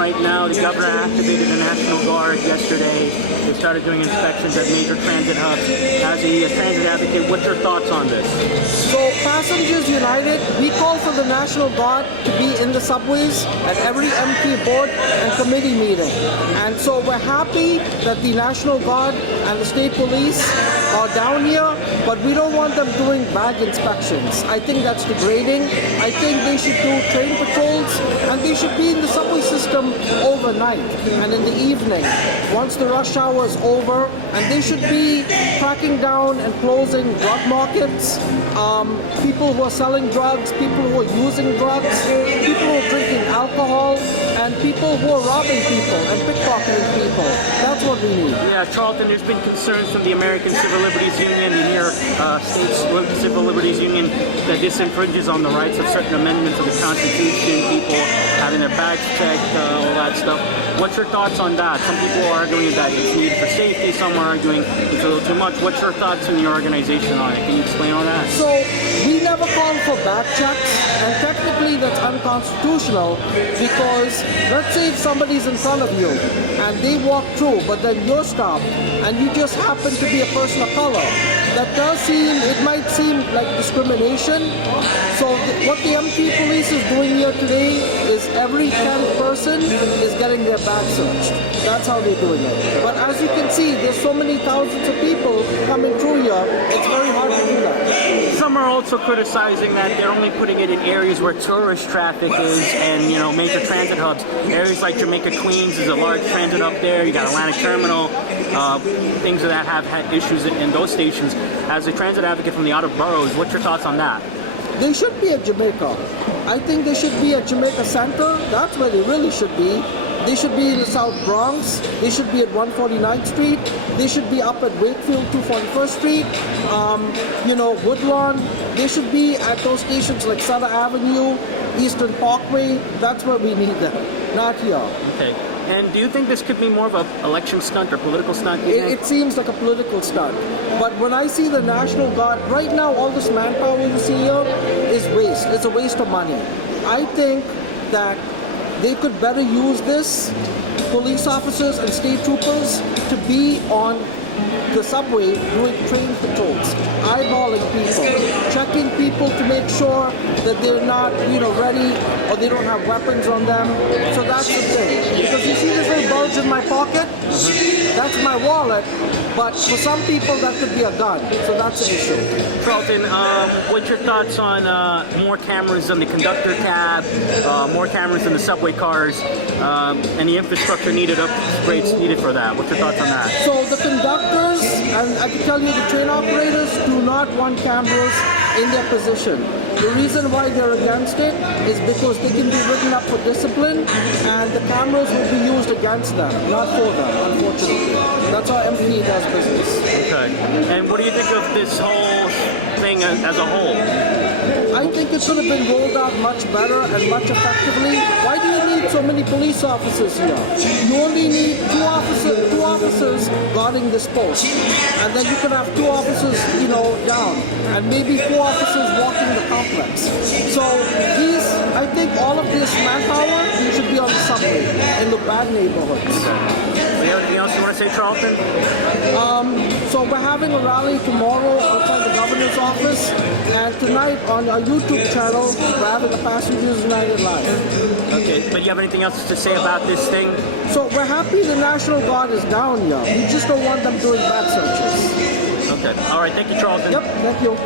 right now. The governor activated the National Guard yesterday. They started doing inspections at major transit hubs. As a transit advocate, what's your thoughts on this? So Passengers United, we call for the National Guard to be in the subways at every MTA board and committee meeting. And so we're happy that the National Guard and the state police are down here, but we don't want them doing bag inspections. I think that's degrading. I think they should do train patrols, and they should be in the subway system overnight and in the evening once the rush hour is over, and they should be cracking down and closing drug markets, people who are selling drugs, people who are using drugs, people who are drinking alcohol, and people who are robbing people and pickpocketing people. That's what we need. Yeah, Charlton, there's been concerns from the American Civil Liberties Union, the New York State Civil Liberties Union, that this infringes on the rights of certain amendments of the Constitution, people having their bags checked, all that stuff. What's your thoughts on that? Some people are arguing that it's needed for safety, some are arguing it's a little too much. What's your thoughts in your organization on it? Can you explain all that? So we never call for bag checks, and technically that's unconstitutional, because let's say if somebody's in front of you and they walk through, but then you're stopped and you just happen to be a person of color, that does seem, it might seem like discrimination. So what the MTA Police is doing here today is every 10th person is getting their bag searched. That's how they're doing it. But as you can see, there's so many thousands of people coming through here, it's very hard to do that. Some are also criticizing that they're only putting it in areas where tourist traffic is and, you know, major transit hubs. Areas like Jamaica, Queens is a large transit hub there. You got Atlantic Terminal, things that have had issues in those stations. As a transit advocate from the outer boroughs, what's your thoughts on that? They should be at Jamaica. I think they should be at Jamaica Center. That's where they really should be. They should be in the South Bronx. They should be at 149th Street. They should be up at Wakefield, 241st Street. Woodlawn. They should be at those stations like Sutter Avenue, Eastern Parkway. That's where we need them, not here. Okay. And do you think this could be more of an election stunt or political stunt? It seems like a political stunt. But when I see the National Guard, right now all this manpower you see here is waste. It's a waste of money. I think that they could better use this, police officers and state troopers, to be on the subway doing train patrols, eyeballing people, checking people to make sure that they're not, ready, or they don't have weapons on them. So that's the thing. Because you see this little bulge in my pocket? That's my wallet. But for some people, that could be a gun. So that's an issue. Charlton, what's your thoughts on more cameras on the conductor cab, more cameras in the subway cars, and the infrastructure needed, upgrades needed for that? What's your thoughts on that? So the conductors, and I can tell you the train operators, do not want cameras in their position. The reason why they're against it is because they can be written up for discipline, and the cameras will be used against them, not for them, unfortunately. That's how MTA does business. Okay. And what do you think of this whole thing as a whole? I think it could have been rolled out much better and much effectively. Why do you need so many police officers here? You only need two officers guarding this post. And then you can have two officers, down. And maybe 4 officers walking the complex. So I think all of this manpower should be on the subway in the bad neighborhoods. Anything else you want to say, Charlton? So we're having a rally tomorrow outside the governor's office, and tonight on our YouTube channel, we're having a Passengers United Live. Okay, but you have anything else to say about this thing? So we're happy the National Guard is down here. We just don't want them doing bag searches. Okay. All right. Thank you, Charlton. Yep. Thank you.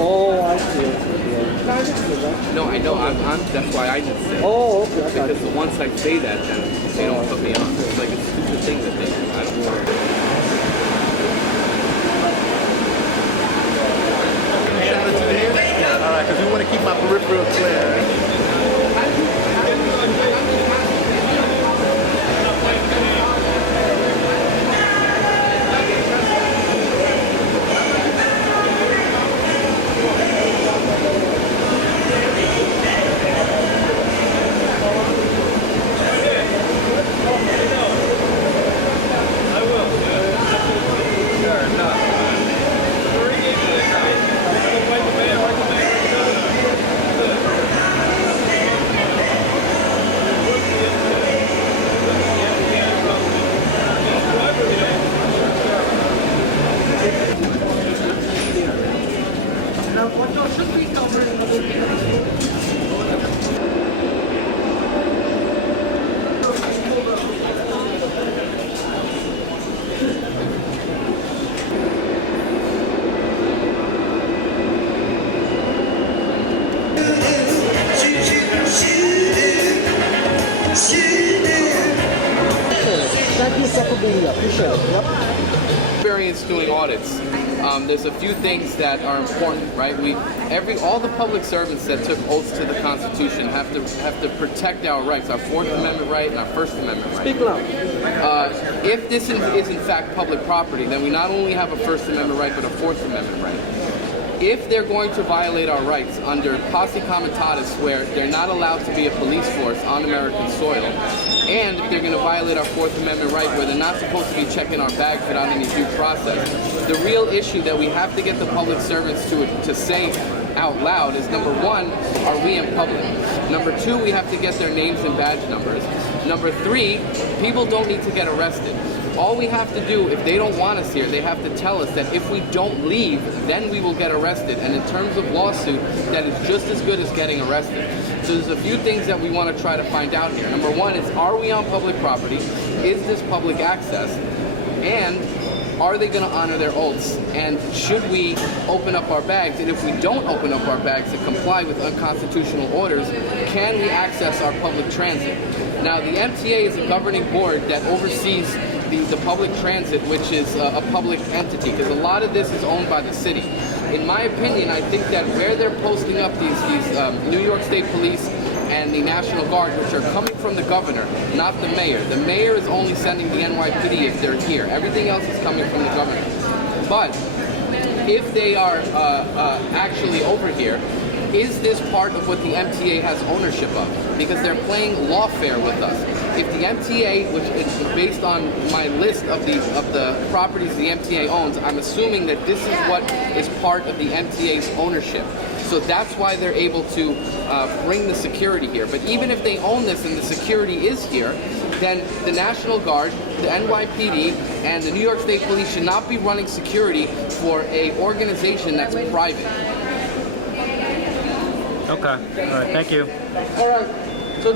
Oh, I see. No, I just did that. No, I know. That's why I didn't say. Oh, okay. I got Because you. once I say that, then they don't put me on. It's like a stupid thing that they do. I don't know. Shout it to the head? All right, because we want to keep my peripheral clear. Thank you, Secretary. Appreciate it. Yep. Experience doing audits. There's a few things that are important, right? All the public servants that took oaths to the Constitution have to protect our rights, our Fourth Amendment right and our First Amendment right. Speak loud. If this is in fact public property, then we not only have a First Amendment right, but a Fourth Amendment right. If they're going to violate our rights under posse comitatus, where they're not allowed to be a police force on American soil, and if they're going to violate our Fourth Amendment right, where they're not supposed to be checking our bags without any due process, the real issue that we have to get the public servants to say out loud is, number one, are we in public? Number two, we have to get their names and badge numbers. Number three, people don't need to get arrested. All we have to do, if they don't want us here, they have to tell us that if we don't leave, then we will get arrested. And in terms of lawsuit, that is just as good as getting arrested. So there's a few things that we want to try to find out here. Number one is, are we on public property? Is this public access? And are they going to honor their oaths? And should we open up our bags? And if we don't open up our bags to comply with unconstitutional orders, can we access our public transit? Now, the MTA is a governing board that oversees the public transit, which is a public entity, because a lot of this is owned by the city. In my opinion, I think that where they're posting up these New York State Police and the National Guard, which are coming from the governor, not the mayor. The mayor is only sending the NYPD if they're here. Everything else is coming from the governor. But if they are actually over here, is this part of what the MTA has ownership of? Because they're playing lawfare with us. If the MTA, which is based on my list of the properties the MTA owns, I'm assuming that this is what is part of the MTA's ownership. So that's why they're able to bring the security here. But even if they own this and the security is here, then the National Guard, the NYPD, and the New York State Police should not be running security for an organization that's private. Okay. All right. Thank you. All right. So